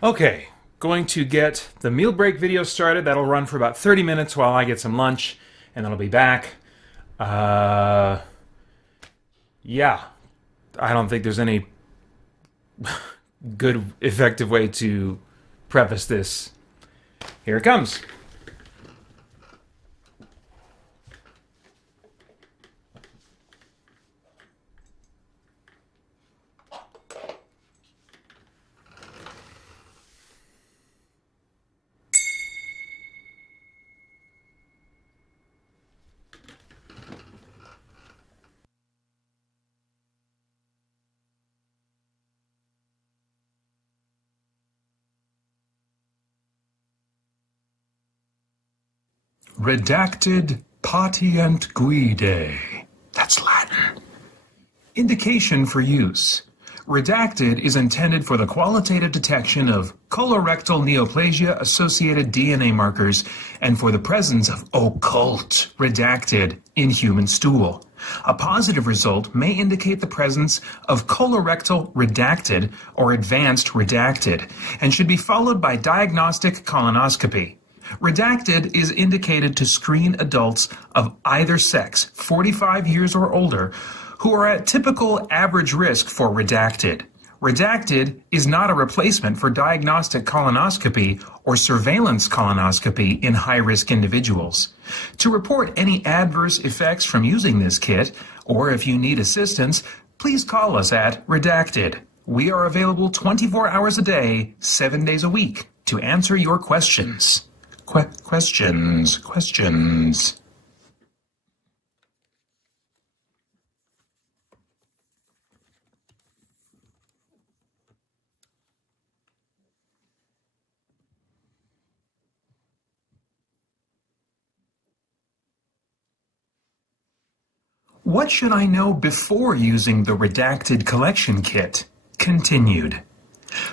Okay, going to get the meal break video started. That'll run for about 30 minutes while I get some lunch, and then I'll be back. Uh, yeah, I don't think there's any good, effective way to preface this. Here it comes. Redacted patient guide. That's Latin. Indication for use. Redacted is intended for the qualitative detection of colorectal neoplasia-associated DNA markers and for the presence of occult redacted in human stool. A positive result may indicate the presence of colorectal redacted or advanced redacted and should be followed by diagnostic colonoscopy. Redacted is indicated to screen adults of either sex, 45 years or older, who are at typical average risk for redacted. Redacted is not a replacement for diagnostic colonoscopy or surveillance colonoscopy in high-risk individuals. To report any adverse effects from using this kit, or if you need assistance, please call us at Redacted. We are available 24 hours a day, 7 days a week, to answer your questions. Questions. What should I know before using the Redacted collection kit? Continued.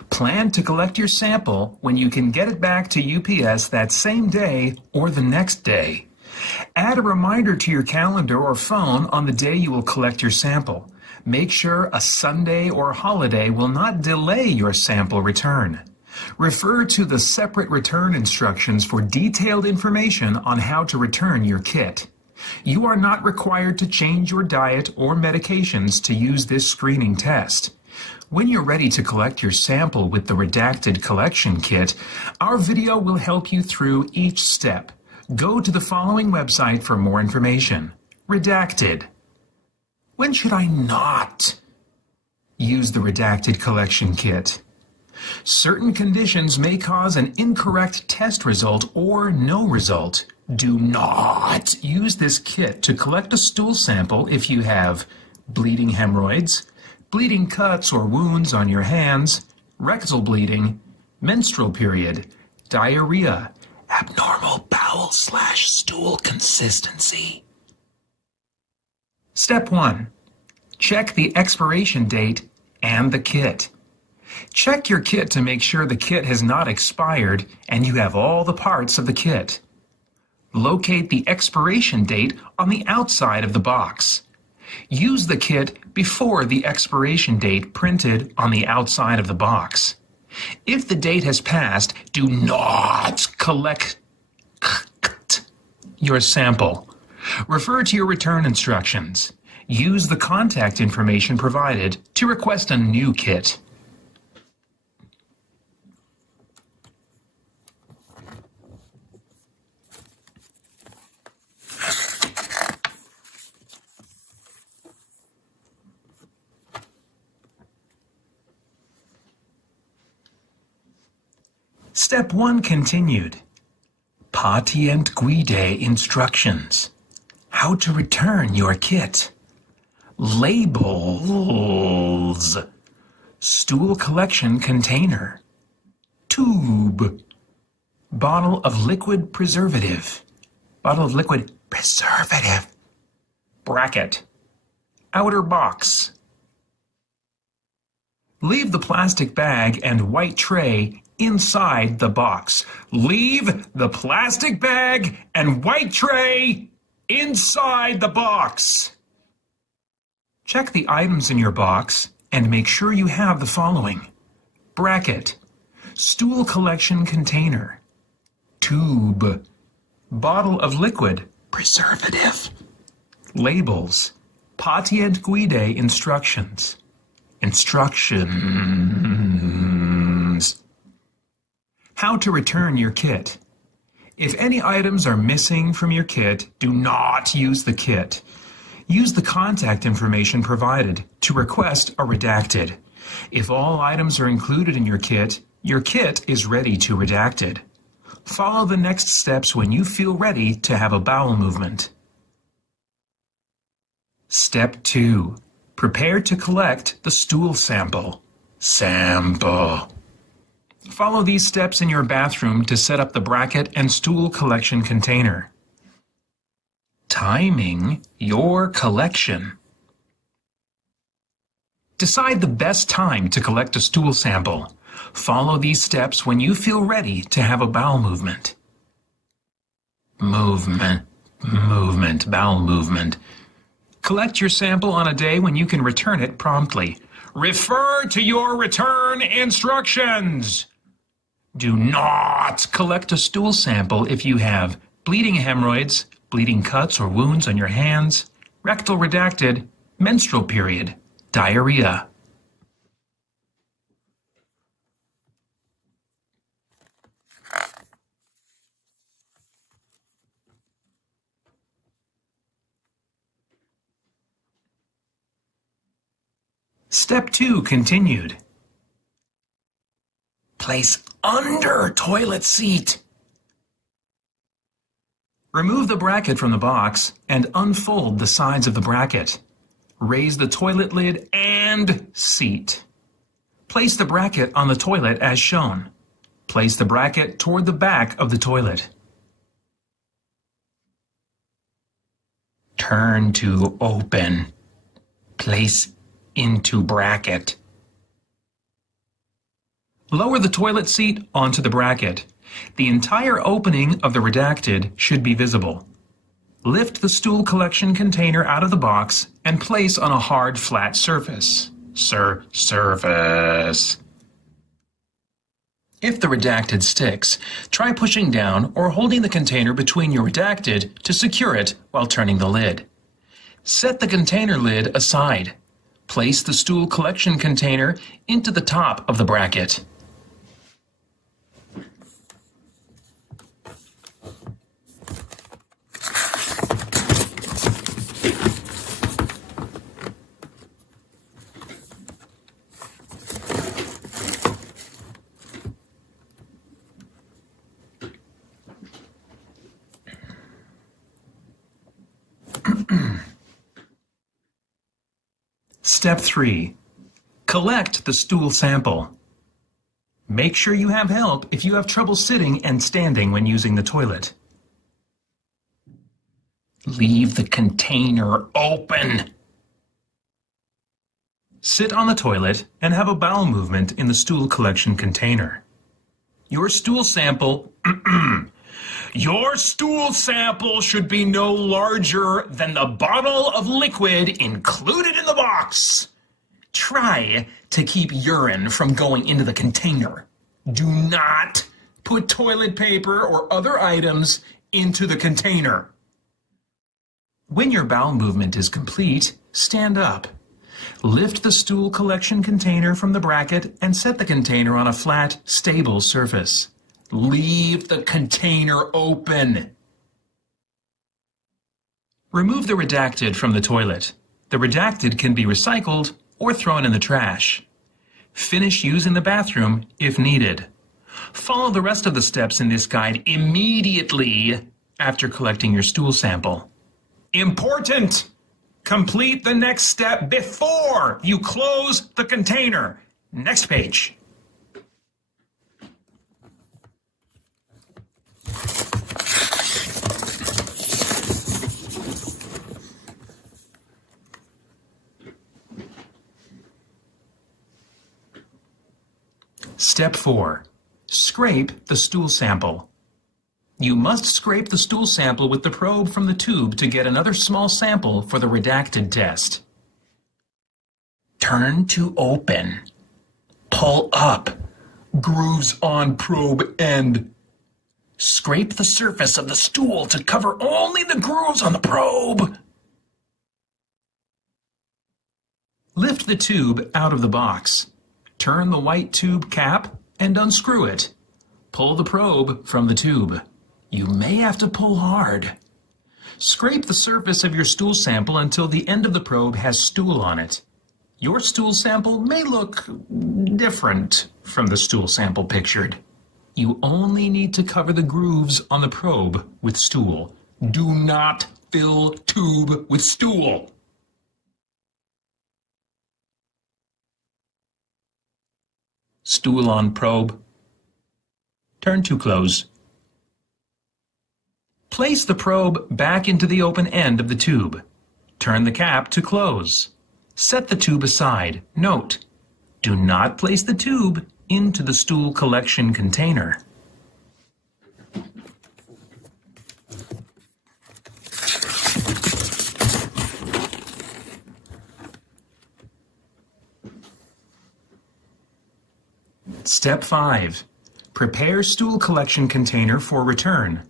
Plan to collect your sample when you can get it back to UPS that same day or the next day. Add a reminder to your calendar or phone on the day you will collect your sample. Make sure a Sunday or holiday will not delay your sample return. Refer to the separate return instructions for detailed information on how to return your kit. You are not required to change your diet or medications to use this screening test. When you're ready to collect your sample with the Redacted collection kit, our video will help you through each step. Go to the following website for more information. Redacted. When should I not use the Redacted collection kit? Certain conditions may cause an incorrect test result or no result. Do not use this kit to collect a stool sample if you have bleeding hemorrhoids, bleeding cuts or wounds on your hands, rectal bleeding, menstrual period, diarrhea, abnormal bowel/stool consistency. Step 1. Check the expiration date and the kit. Check your kit to make sure the kit has not expired and you have all the parts of the kit. Locate the expiration date on the outside of the box. Use the kit before the expiration date printed on the outside of the box. If the date has passed, do not collect your sample. Refer to your return instructions. Use the contact information provided to request a new kit. Step 1 continued. Patient guide instructions. How to return your kit. Labels. Stool collection container. Tube. Bottle of liquid preservative. Bracket. Outer box. Leave the plastic bag and white tray inside the box. Leave the plastic bag and white tray inside the box. Check the items in your box and make sure you have the following. Bracket. stool collection container, tube, bottle of liquid, preservative, labels, patient guide instructions, instructions. How to return your kit. If any items are missing from your kit, do not use the kit. Use the contact information provided to request a redacted. If all items are included in your kit is ready to redacted. Follow the next steps when you feel ready to have a bowel movement. Step 2. Prepare to collect the stool sample. Sample. Follow these steps in your bathroom to set up the bracket and stool collection container. Timing your collection. Decide the best time to collect a stool sample. Follow these steps when you feel ready to have a bowel movement. Movement, bowel movement. Collect your sample on a day when you can return it promptly. Refer to your return instructions. Do not collect a stool sample if you have bleeding hemorrhoids, bleeding cuts or wounds on your hands, rectal redacted, menstrual period, diarrhea. Step 2 continued. Place under toilet seat. Remove the bracket from the box and unfold the sides of the bracket. Raise the toilet lid and seat. Place the bracket on the toilet as shown. Place the bracket toward the back of the toilet. Turn to open. Place into bracket. Lower the toilet seat onto the bracket. The entire opening of the redacted should be visible. Lift the stool collection container out of the box and place on a hard, flat surface. Surface. If the redacted sticks, try pushing down or holding the container between your redacted to secure it while turning the lid. Set the container lid aside. Place the stool collection container into the top of the bracket. Step 3. Collect the stool sample. Make sure you have help if you have trouble sitting and standing when using the toilet. Leave the container open. Sit on the toilet and have a bowel movement in the stool collection container. Your stool sample should be no larger than the bottle of liquid included in the box. Try to keep urine from going into the container. Do not put toilet paper or other items into the container. When your bowel movement is complete, stand up. Lift the stool collection container from the bracket and set the container on a flat, stable surface. Leave the container open. Remove the redacted from the toilet. The redacted can be recycled or thrown in the trash. Finish using the bathroom if needed. Follow the rest of the steps in this guide immediately after collecting your stool sample. Important! Complete the next step before you close the container. Next page. Step 4. Scrape the stool sample. You must scrape the stool sample with the probe from the tube to get another small sample for the redacted test. Turn to open. Pull up. Grooves on probe end. Scrape the surface of the stool to cover only the grooves on the probe. Lift the tube out of the box. Turn the white tube cap and unscrew it. Pull the probe from the tube. You may have to pull hard. Scrape the surface of your stool sample until the end of the probe has stool on it. Your stool sample may look different from the stool sample pictured. You only need to cover the grooves on the probe with stool. Do not fill tube with stool. Stool on probe. Turn to close. Place the probe back into the open end of the tube. Turn the cap to close. Set the tube aside. Note, do not place the tube into the stool collection container. Step 5. Prepare stool collection container for return.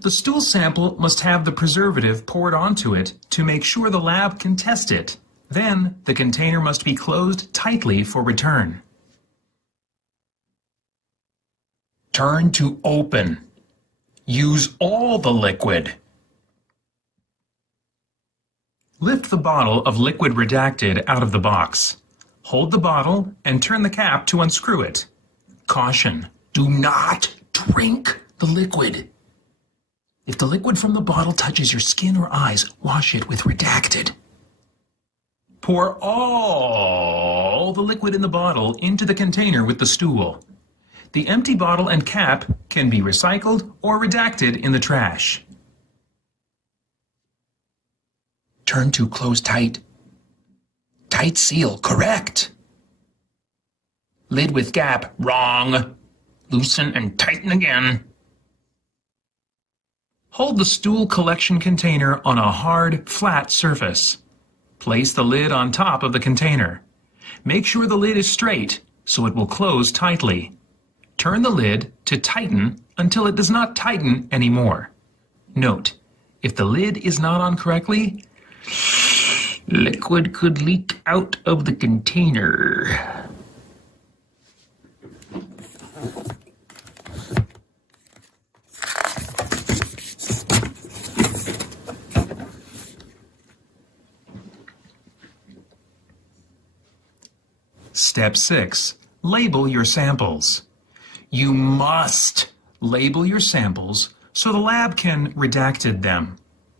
The stool sample must have the preservative poured onto it to make sure the lab can test it. Then, the container must be closed tightly for return. Turn to open. Use all the liquid. Lift the bottle of liquid redacted out of the box. Hold the bottle and turn the cap to unscrew it. Caution, do not drink the liquid. If the liquid from the bottle touches your skin or eyes, wash it with redacted. Pour all the liquid in the bottle into the container with the stool. The empty bottle and cap can be recycled or redacted in the trash. Turn to close tight. Tight seal, correct. Lid with gap, wrong. Loosen and tighten again. Hold the stool collection container on a hard, flat surface. Place the lid on top of the container. Make sure the lid is straight so it will close tightly. Turn the lid to tighten until it does not tighten anymore. Note, if the lid is not on correctly, liquid could leak out of the container. Step 6. Label your samples. You must label your samples so the lab can redacted them.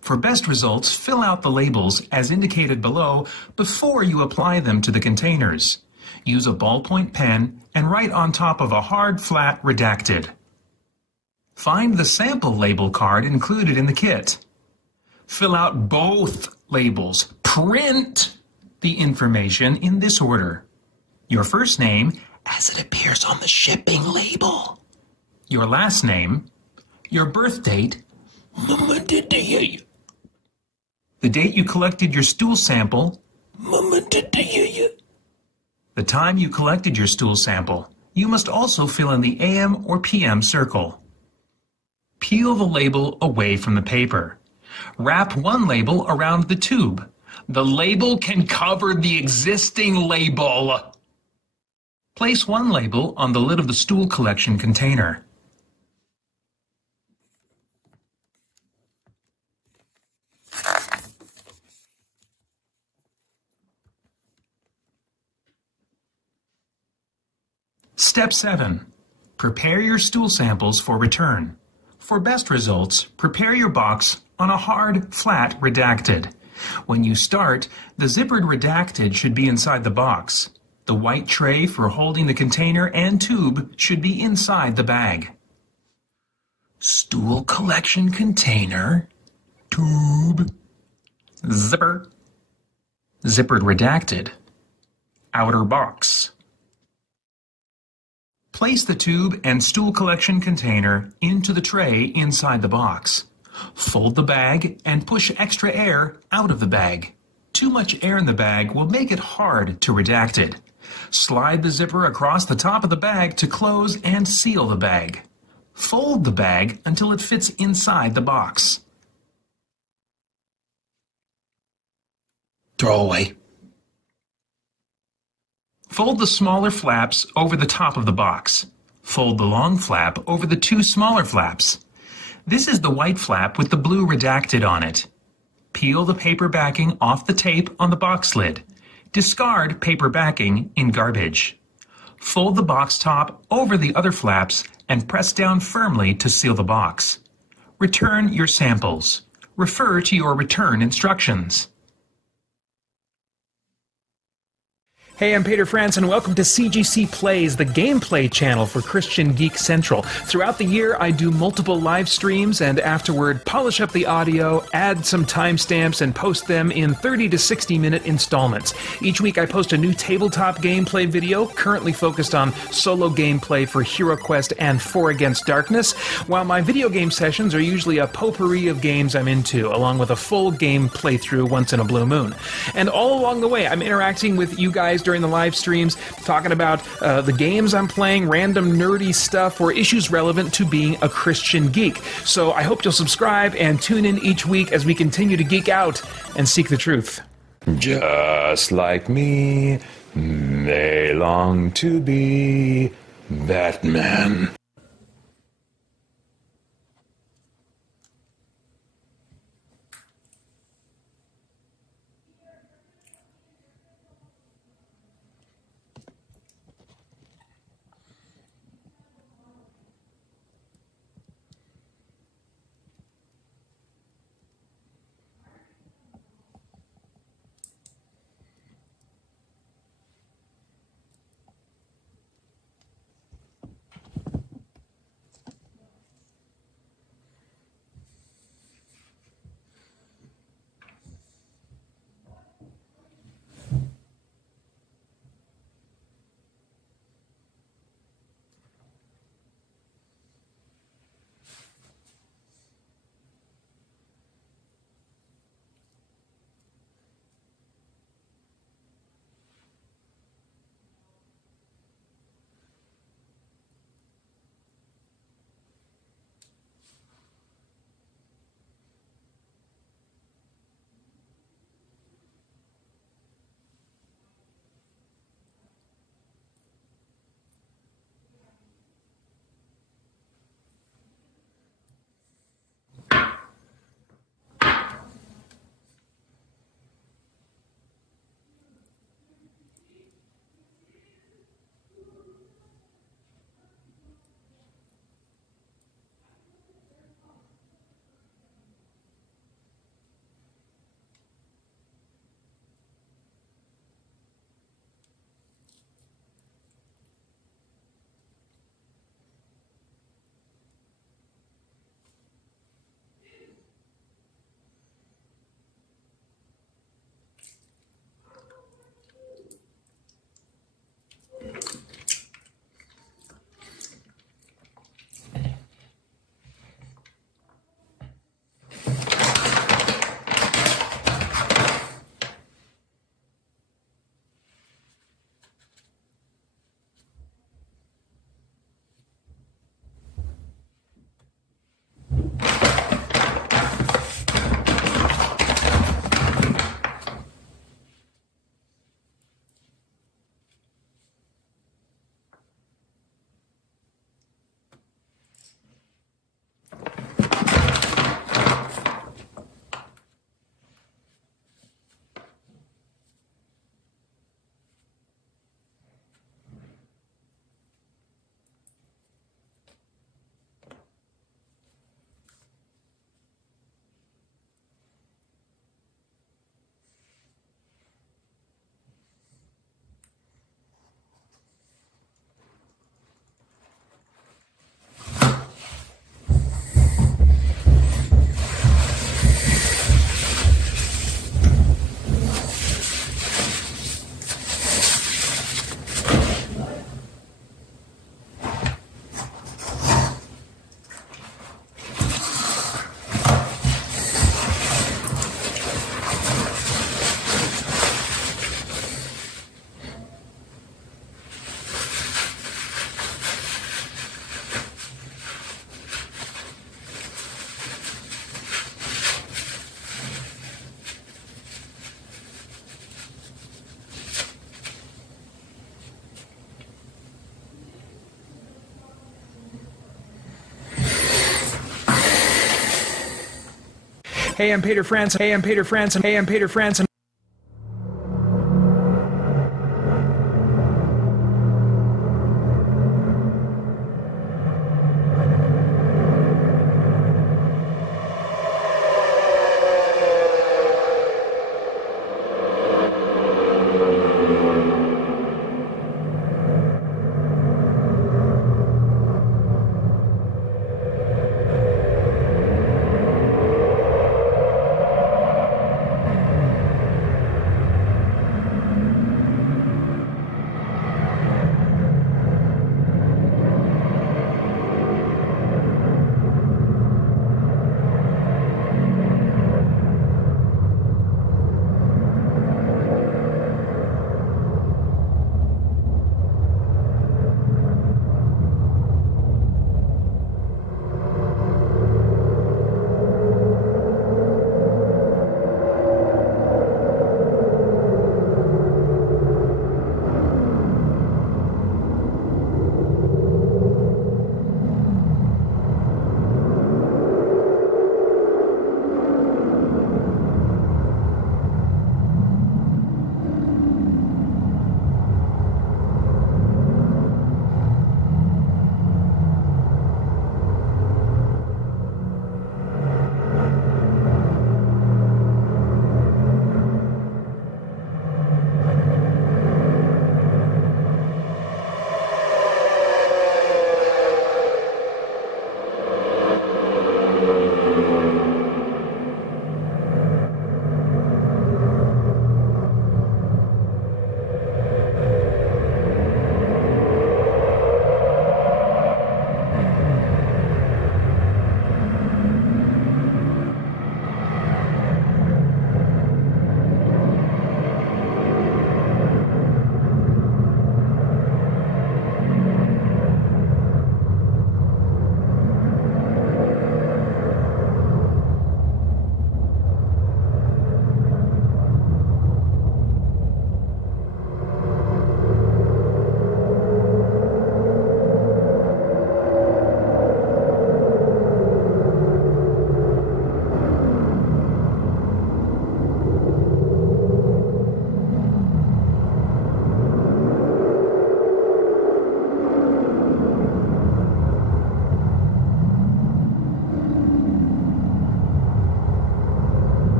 For best results, fill out the labels as indicated below before you apply them to the containers. Use a ballpoint pen and write on top of a hard, flat redacted. Find the sample label card included in the kit. Fill out both labels. Print the information in this order. Your first name as it appears on the shipping label. Your last name, your birth date, the date you collected your stool sample, the time you collected your stool sample. You must also fill in the AM or PM circle. Peel the label away from the paper. Wrap one label around the tube. The label can cover the existing label. Place one label on the lid of the stool collection container. Step 7. Prepare your stool samples for return. For best results, prepare your box on a hard, flat redacted. When you start, the zippered redacted should be inside the box. The white tray for holding the container and tube should be inside the bag. Stool collection container, tube, zipper, zippered redacted, outer box. Place the tube and stool collection container into the tray inside the box. Fold the bag and push extra air out of the bag. Too much air in the bag will make it hard to redacted. Slide the zipper across the top of the bag to close and seal the bag. Fold the bag until it fits inside the box. Throw away. Fold the smaller flaps over the top of the box. Fold the long flap over the two smaller flaps. This is the white flap with the blue redacted on it. Peel the paper backing off the tape on the box lid. Discard paper backing in garbage. Fold the box top over the other flaps and press down firmly to seal the box. Return your samples. Refer to your return instructions. Hey, I'm Peter France, and welcome to CGC Plays, the gameplay channel for Christian Geek Central. Throughout the year, I do multiple live streams and afterward polish up the audio, add some timestamps, and post them in 30 to 60-minute installments. Each week, I post a new tabletop gameplay video, currently focused on solo gameplay for Hero Quest and 4 Against Darkness, while my video game sessions are usually a potpourri of games I'm into, along with a full game playthrough once in a blue moon. And all along the way, I'm interacting with you guys during the live streams, talking about the games I'm playing, random nerdy stuff, or issues relevant to being a Christian geek. So I hope you'll subscribe and tune in each week as we continue to geek out and seek the truth. Just like me, they long to be Batman. Hey, I'm Peter Franson. Hey, I'm Peter Franson. Hey, I'm Peter Franson.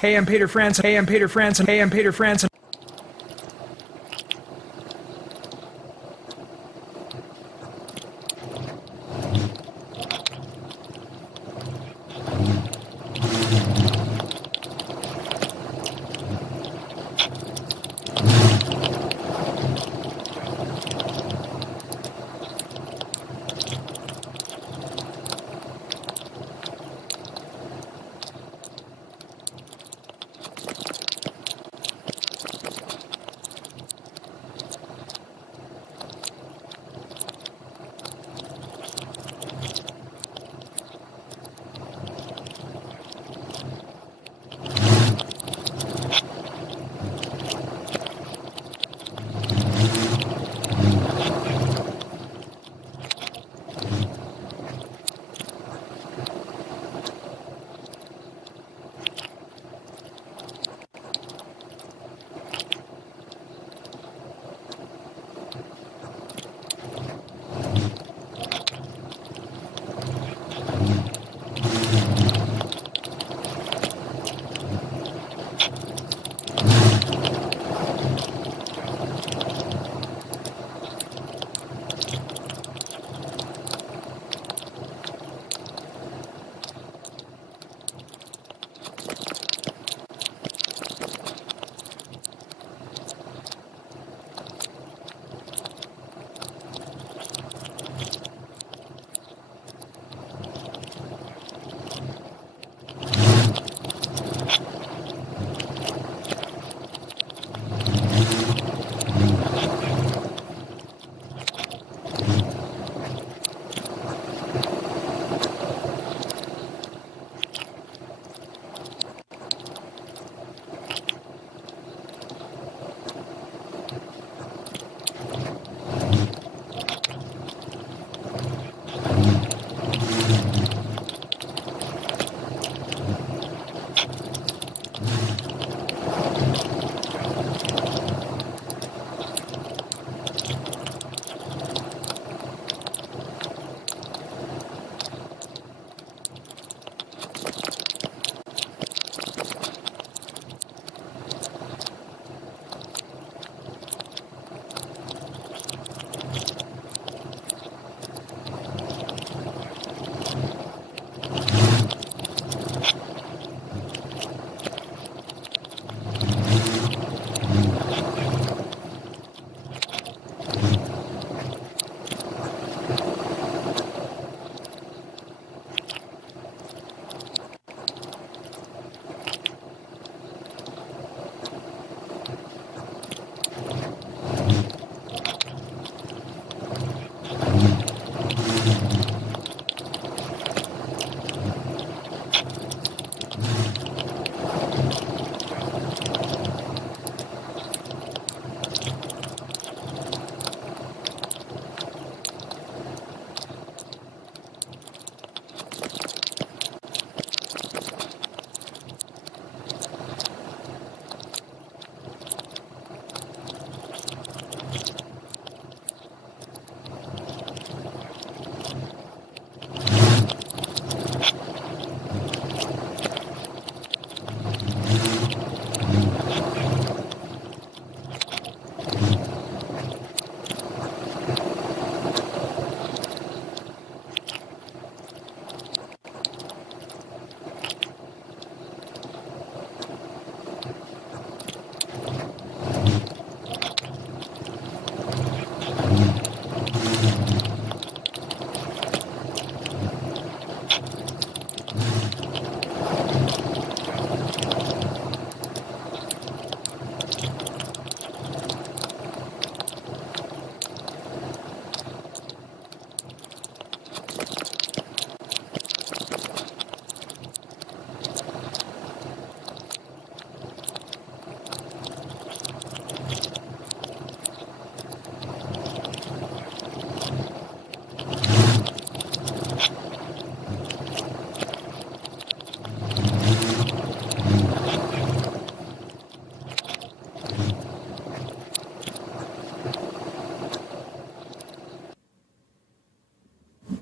Hey, I'm Peter Franson. Hey, I'm Peter Franson. Hey, I'm Peter Franson.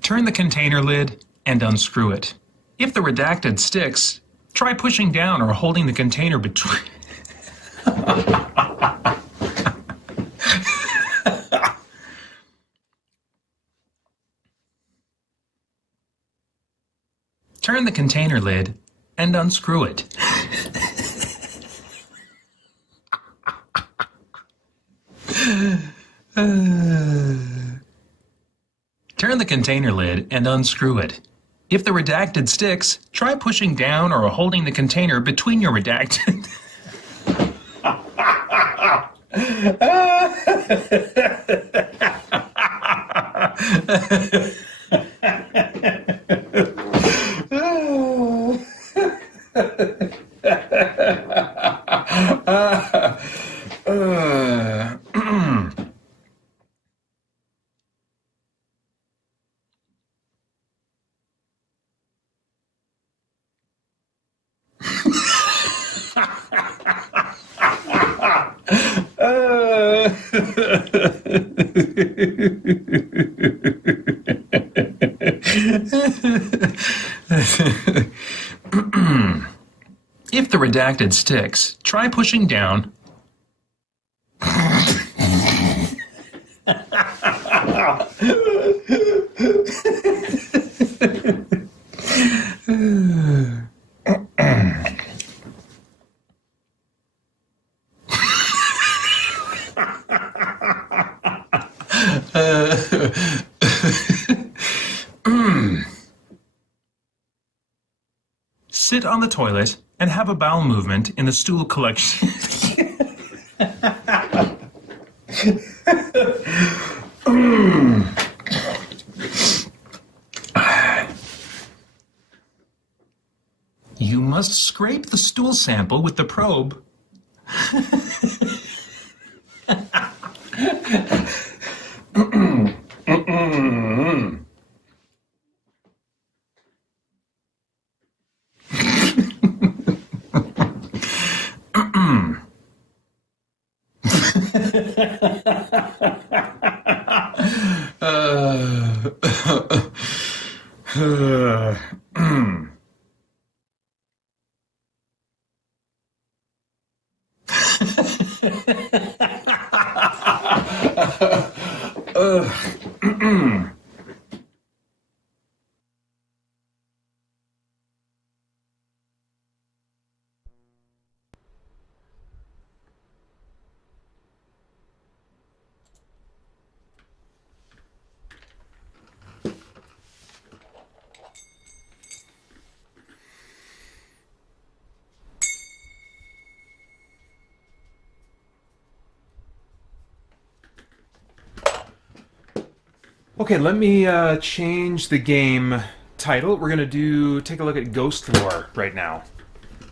Turn the container lid and unscrew it. If the redacted sticks, try pushing down or holding the container between... Turn the container lid and unscrew it. Turn the container lid and unscrew it. If the redacted sticks, try pushing down or holding the container between your redacted... If the redacted sticks, try pushing down. Sit on the toilet and have a bowel movement in the stool collection. You must scrape the stool sample with the probe. Okay, let me change the game title. We're going to take a look at Ghost Lore right now.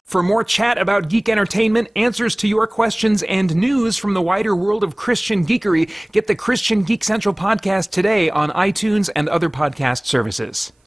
For more chat about geek entertainment, answers to your questions, and news from the wider world of Christian geekery, get the Christian Geek Central podcast today on iTunes and other podcast services.